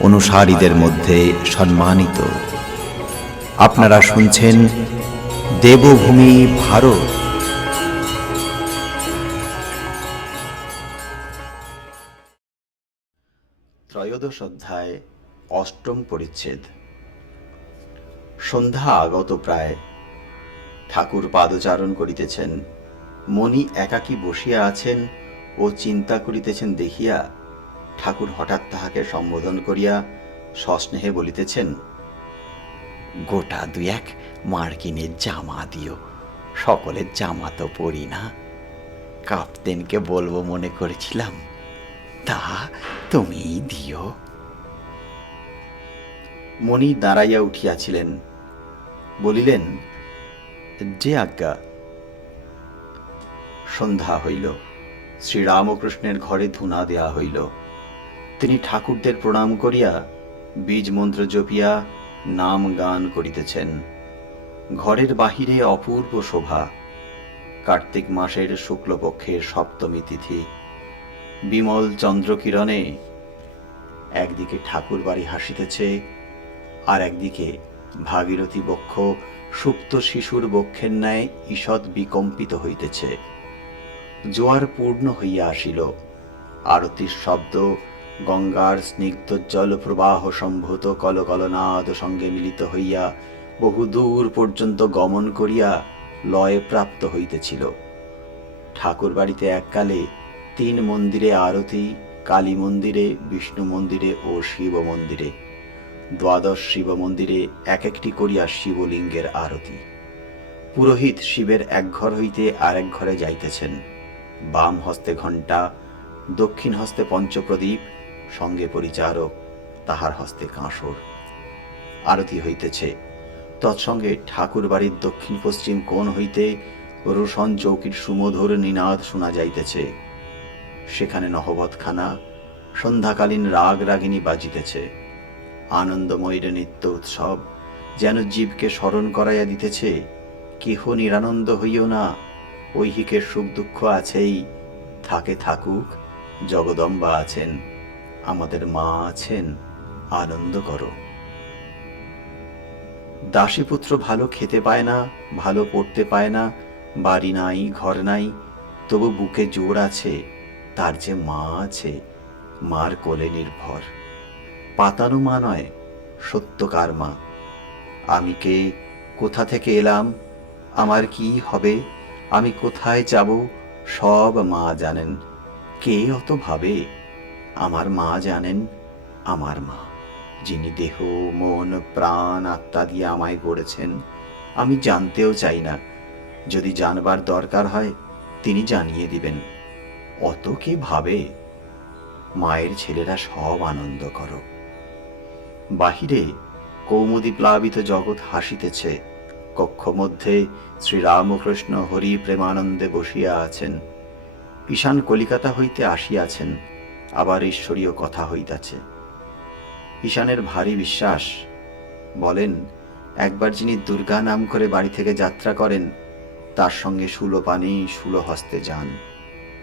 অনুসারীদের মধ্যে সম্মানিত। আপনারা শুনছেন দেবভূমি ভারত। ত্রয়োদশ অধ্যায়, অষ্টম পরিচ্ছেদ। সন্ধ্যা আগত প্রায়। ঠাকুর পাদচারণ করিতেছেন। মণি একাকী বসিয়া আছেন ও চিন্তা করিতেছেন, দেখিয়া ঠাকুর হঠাৎ তাহাকে সম্বোধন করিয়া সস্নেহে বলিতেছেন, গোটা দু এক মার্কিনের জামা দিও, সকলের জামা তো পরি না। কাপ্তেনকে বলব মনে করেছিলাম, তা তুমিই দিও। মণি দাঁড়াইয়া উঠিয়াছিলেন, বলিলেন, যে আজ্ঞা, সন্ধ্যা হইল, শ্রীরামকৃষ্ণের ঘরে ধুনা দেয়া হইল। তিনি ঠাকুরদের প্রণাম করিয়া বীজ মন্ত্র জপিয়া নাম গান করিতেছেন। ঘরের বাহিরে অপূর্ব শোভা। কার্তিক মাসের শুক্লপক্ষের সপ্তমী তিথি। বিমল চন্দ্রকিরণে একদিকে ঠাকুর বাড়ি হাসিতেছে আর একদিকে ভাগীরথী বক্ষ সুপ্ত শিশুর বক্ষের ন্যায় ঈষৎ বিকম্পিত হইতেছে। জোয়ার পূর্ণ হইয়া আসিল। আরতির শব্দ গঙ্গার স্নিগ্ধ জল প্রবাহ সম্ভূত কলকলনাদ সঙ্গে মিলিত হইয়া বহু দূর পর্যন্ত গমন করিয়া লয়ে প্রাপ্ত হইতেছিল। ঠাকুর বাড়িতে এককালে তিন মন্দিরে আরতি, কালী মন্দিরে, বিষ্ণু মন্দিরে ও শিব মন্দিরে। দ্বাদশ শিব মন্দিরে এক একটি করিয়া শিবলিঙ্গের আরতি। পুরোহিত শিবের এক ঘর হইতে আরেক ঘরে যাইতেছেন। বাম হস্তে ঘণ্টা, দক্ষিণ হস্তে পঞ্চপ্রদীপ সঙ্গে পরিচারক তাহার হস্তে কাঁসর। আরতি হইতেছে। তৎসঙ্গে ঠাকুর বাড়ির দক্ষিণ পশ্চিম কোণ হইতে রোশন চৌকির সুমধুর নিনাদ শোনা যাইতেছে। সেখানে নহবতখানা, সন্ধ্যাকালীন রাগ রাগিনী বাজিতেছে। আনন্দময়ীর নিত্য উৎসব যেন জীবকে স্মরণ করাইয়া দিতেছে, কেহ নিরানন্দ হইও না, ঐহিকের সুখ দুঃখ আছেই, থাকে থাকুক, জগদম্বা আছেন। আমাদের মা আছেন, আনন্দ করো। দাসীপুত্র ভালো খেতে পায় না, ভালো পড়তে পায় না, বাড়ি নাই, ঘর নাই, তবু বুকে জোর আছে, তার যে মা আছে, মার কোলে নির্ভর। পাতানো মা নয়, সত্যকার মা। আমি কে, কোথা থেকে এলাম, আমার কি হবে, আমি কোথায় যাব, সব মা জানেন। কে অত ভাবে? আমার মা জানেন, আমার মা, যিনি দেহ, মন, প্রাণ, আত্মা দিয়ে আমায় গড়েছেন, আমি জানতেও চাই না। যদি জানবার দরকার হয়, তিনি জানিয়ে দিবেন। অত কে ভাবে? মায়ের ছেলেরা সব আনন্দ করো। বাহিরে কৌমুদী প্লাবিত জগৎ হাসিতেছে। কক্ষ মধ্যে শ্রীরামকৃষ্ণ হরি প্রেমানন্দে বসিয়া আছেন। ঈশান কলিকাতা হইতে আসিয়াছেন। আবার ঈশ্বরীয় কথা হইতাছে। ঈশানের ভারী বিশ্বাস, বলেন, একবার যিনি দুর্গা নাম করে বাড়ি থেকে যাত্রা করেন, তার সঙ্গে সুলোপানি সুলো হস্তে যান।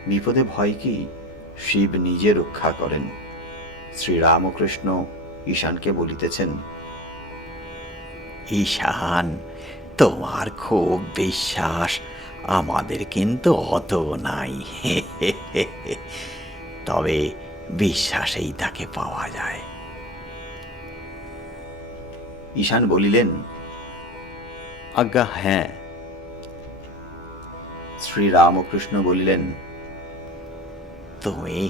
বিপদে ভয় কি? শিব নিজে রক্ষা করেন। শ্রীরামকৃষ্ণ ঈশানকে বলিতেছেন, ঈশান, তোমার খুব বিশ্বাস, আমাদের কিন্তু অত নাই। তবে বিশ্বাসেই তাকে পাওয়া যায়। ঈশান বলিলেন আজ্ঞা হ্যাঁ। শ্রীরামকৃষ্ণ বলিলেন তুমি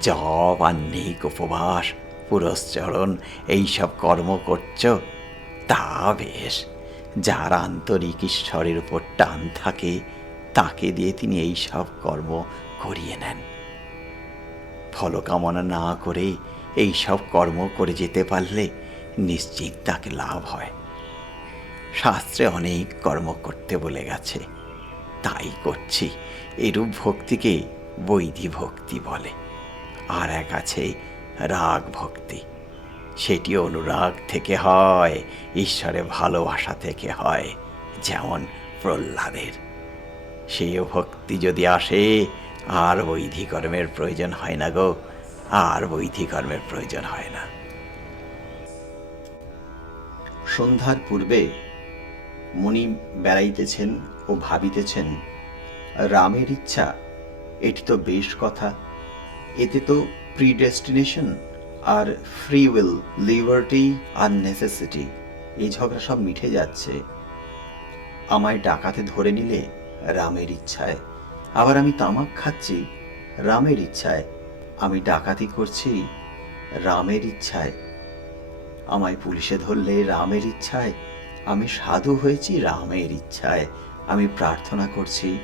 জব আর নিক উপবাস পুরস্চরণ এইসব কর্ম করছ? তা বেশ। যার আন্তরিক ঈশ্বরের উপর টান থাকে তাকে দিয়ে তিনি এইসব কর্ম করিয়ে নেন। ফলকামনা না করে এই সব কর্ম করে যেতে পারলে নিশ্চিত তাকে লাভ হয়। শাস্ত্রে অনেক কর্ম করতে বলে গেছে। তাই করছি, এরূপ ভক্তিকে বৈধি ভক্তি বলে। আর এক আছে রাগ ভক্তি। সেটি অনুরাগ থেকে হয় ঈশ্বরে ভালোবাসা থেকে হয়, যেমন প্রহ্লাদের। সেই ভক্তি যদি আসে আর বৈধি কর্মের প্রয়োজন হয় না গো। আর বৈধি কর্মের প্রয়োজন হয় না। সন্ধ্যার পূর্বে মুনি বেড়াইতেছেন ও ভাবিতেছেন, রামের ইচ্ছা, এটি তো বেশ কথা। এতে তো প্রিডেস্টিনেশন আর ফ্রি উইল লিবার্টি আর নেসেসিটি এই ঝগড়া সব মিঠে যাচ্ছে। আমায় ডাকাতে ধরে নিলে রামের ইচ্ছায়। আবার আমি তামাক খাচ্ছি রামের ইচ্ছায়। আমি ডাকাতি করছি রামের ইচ্ছায়। আমায় পুলিশে ধরলে রামের ইচ্ছায়। আমি সাধু হয়েছি রামের ইচ্ছায়। আমি প্রার্থনা করছি,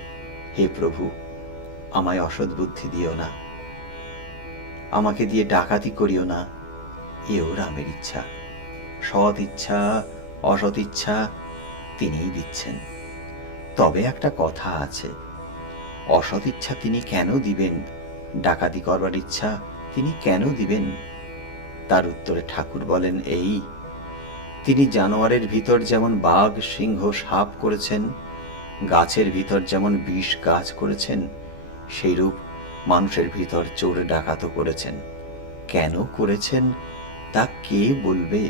হে প্রভু, আমায় অসৎ বুদ্ধি দিও না। আমাকে দিয়ে ডাকাতি করিও না। এও রামের ইচ্ছা। সৎ ইচ্ছা, অসৎ ইচ্ছা তিনিই দিচ্ছেন। তবে একটা কথা আছে। অসৎ ইচ্ছা তিনি কেন দিবেন? ডাকাতি করবার ইচ্ছা তিনি কেন দিবেন? তার উত্তরে ঠাকুর বলেন, এই, তিনি জানোয়ারের ভিতর যেমন বাঘ, সিংহ, সাপ করেছেন, গাছের ভিতর যেমন বিষ গাছ করেছেন, সেইরূপ মানুষের ভিতর চোর ডাকাতও করেছেন। কেন করেছেন? তা কে বলবে?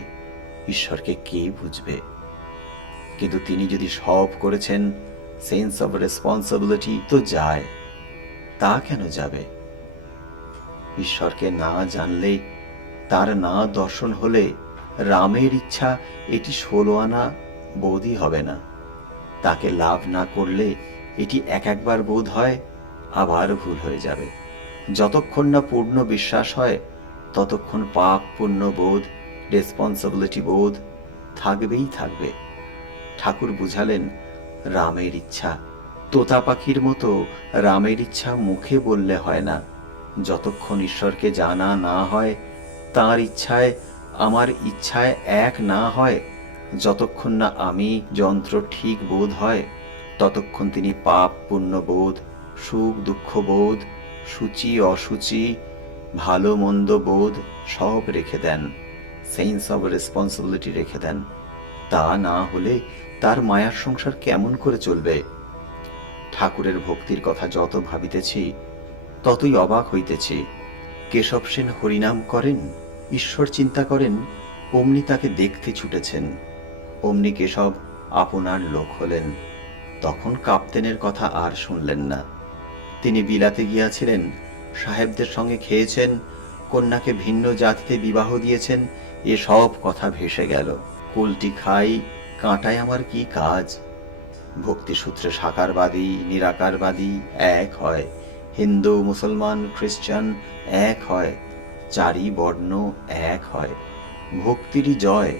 ঈশ্বরকে কে বুঝবে? কিন্তু তিনি যদি সব করেছেন সেন্স অফ রেসপন্সিবিলিটি তো যায়, তা কেন যাবে? ঈশ্বরকে না জানলে, তার না দর্শন হলে রামের ইচ্ছা এটি ষোলো আনা বোধই হবে না। তাকে লাভ না করলে এটি এক একবার বোধ হয় আবার ভুল হয়ে যাবে। যতক্ষণ না পূর্ণ বিশ্বাস হয়, ততক্ষণ পাপ, পুণ্য বোধ রেসপন্সিবিলিটি বোধ থাকবেই থাকবে। ঠাকুর বুঝালেন রামের ইচ্ছা। তোতা পাখির মতো রামের ইচ্ছা মুখে বললে হয় না। যতক্ষণ ঈশ্বরকে জানা না হয়, তার ইচ্ছায়, আমার ইচ্ছায় এক না হয়, যতক্ষণ না আমি যন্ত্র ঠিক বোধ হয়, ততক্ষণ তিনি পাপ, পুণ্য বোধ, সুখ, দুঃখ বোধ, সূচি, অসুচি, ভালো, মন্দ বোধ সব রেখে দেন। সেন্স অব রেসপন্সিবিলিটি রেখে দেন। তা না হলে তার মায়ার সংসার কেমন করে চলবে? ঠাকুরের ভক্তির কথা যত ভাবিতেছি, ততই অবাক হইতেছি। কেশব সেন হরিনাম করেন, ঈশ্বর চিন্তা করেন, অমনি তাকে দেখতে ছুটেছেন। অমনি কেশব আপনার লোক হলেন। তখন কাপ্তেনের কথা আর শুনলেন না। তিনি বিলাতে গিয়াছিলেন, সাহেবদের সঙ্গে খেয়েছেন, কন্যাকে ভিন্ন জাতিতে বিবাহ দিয়েছেন এসব কথা ভেসে গেল। কুলটি খাই, কাঁটায় আমার কি কাজ? ভক্তিসূত্রে সাকারবাদী, নিরাকারবাদী এক হয়। হিন্দু, মুসলমান খ্রিস্টান এক হয়। চারি বর্ণ এক হয়। ভক্তিরই জয়,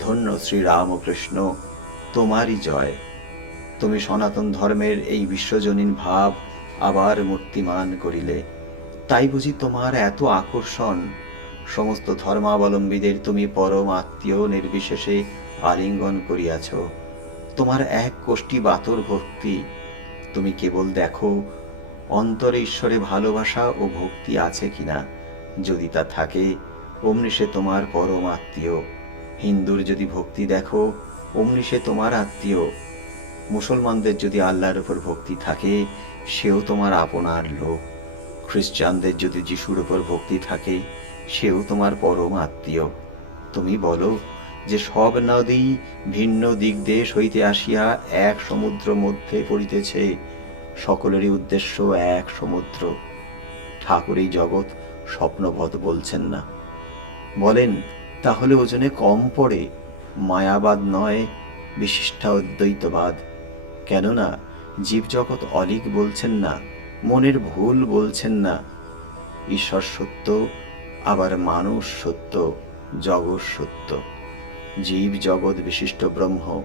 ধন্য শ্রী রামকৃষ্ণ তোমারই জয়। তুমি সনাতন ধর্মের এই বিশ্বজনীন ভাব আবার মূর্তিমান করিলে। তাই বুঝি তোমার এত আকর্ষণ সমস্ত ধর্মাবলম্বীদের তুমি পরম আত্মীয় নির্বিশেষে আলিঙ্গন করিয়াছ। তোমার এক কোষ্ঠী বাতর ভক্তি, তুমি কেবল দেখো, অন্তরে ঈশ্বরে ভালোবাসা ও ভক্তি আছে কিনা। যদি তা থাকে, অমনি সে তোমার পরম আত্মীয়। হিন্দুর যদি ভক্তি দেখো, অমনি সে তোমার আত্মীয়। মুসলমানদের যদি আল্লাহর উপর ভক্তি থাকে, সেও তোমার আপনার লোক। খ্রিস্টানদের যদি যিশুর উপর ভক্তি থাকে সেও তোমার পরম আত্মীয়। তুমি বলো যে সব নদী ভিন্ন দিক দেশ হইতে আসিয়া এক সমুদ্র মধ্যে পড়িতেছে। সকলেরই উদ্দেশ্য এক সমুদ্র। ঠাকুর এই জগৎ স্বপ্নবধ বলছেন না। বলেন, তাহলে ওজনে কম পড়ে, মায়াবাদ নয়, বিশিষ্টা অদ্বৈতবাদ। কেননা, জীবজগৎ অলিক বলছেন না, মনের ভুল বলছেন না। ঈশ্বর সত্য আবার মানুষ সত্য, জগৎ সত্য। জীব জগৎ বিশিষ্ট ব্রহ্ম,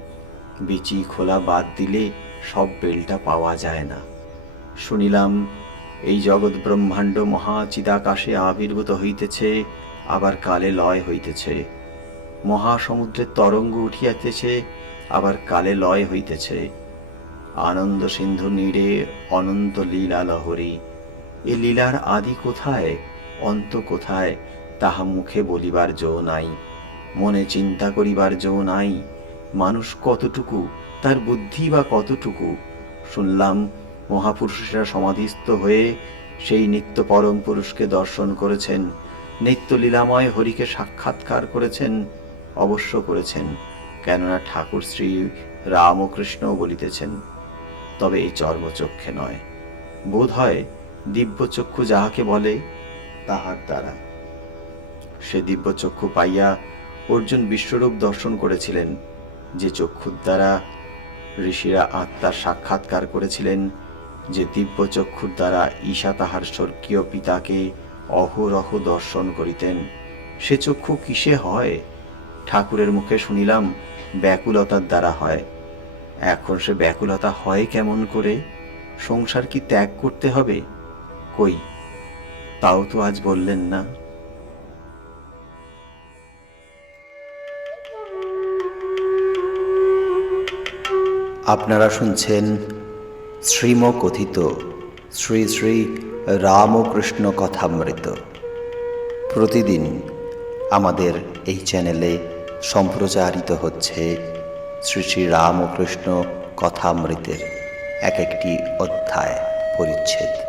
বিচি খোলা বাদ দিলে সব বেলটা পাওয়া যায় না। শুনিলাম, এই জগৎ ব্রহ্মাণ্ড মহাচিদাকাশে আবির্ভূত হইতেছে, আবার কালে লয় হইতেছে। মহাসমুদ্রের তরঙ্গ উঠিয়াতেছে আবার কালে লয় হইতেছে। আনন্দ সিন্ধু নীড়ে অনন্ত লীলা লহরী এ লীলার আদি কোথায়? অন্ত কোথায়? তাহা মুখে বলিবার জো নাই, মনে চিন্তা করিবার জো নাই। মানুষ কতটুকু, তার বুদ্ধি বা কতটুকু? শুনলাম মহাপুরুষেরা সমাধিস্থ হয়ে সেই নিত্য পরম পুরুষকে দর্শন করেছেন, নিত্য লীলাময় হরিকে সাক্ষাৎকার করেছেন, অবশ্য করেছেন, কেননা ঠাকুর শ্রী রামকৃষ্ণ বলিতেছেন। তবে এই চর্মচক্ষে নয়। বোধ হয় দিব্যচক্ষু যাহাকে বলে তাহার দ্বারা। সে দিব্যচক্ষু পাইয়া অর্জুন বিশ্বরূপ দর্শন করেছিলেন, যে চক্ষুর দ্বারা ঋষিরা আত্মার সাক্ষাৎকার করেছিলেন, যে দিব্য চক্ষুর দ্বারা ঈশা তাহার স্বর্গীয় পিতাকে অহরহ দর্শন করিতেন। সে চক্ষু কিসে হয়? ঠাকুরের মুখে শুনিলাম ব্যাকুলতার দ্বারা হয়। এখন সে ব্যাকুলতা হয় কেমন করে? সংসার কি ত্যাগ করতে হবে? কই তাও তো আজ বললেন না। আপনারা শুনছেন শ্রীম কথিত শ্রী শ্রী রামকৃষ্ণ কথামৃত। প্রতিদিন আমাদের এই চ্যানেলে সম্প্রচারিত হচ্ছে শ্রী শ্রী রামকৃষ্ণ কথামৃতের এক একটি অধ্যায় পরিচ্ছেদ।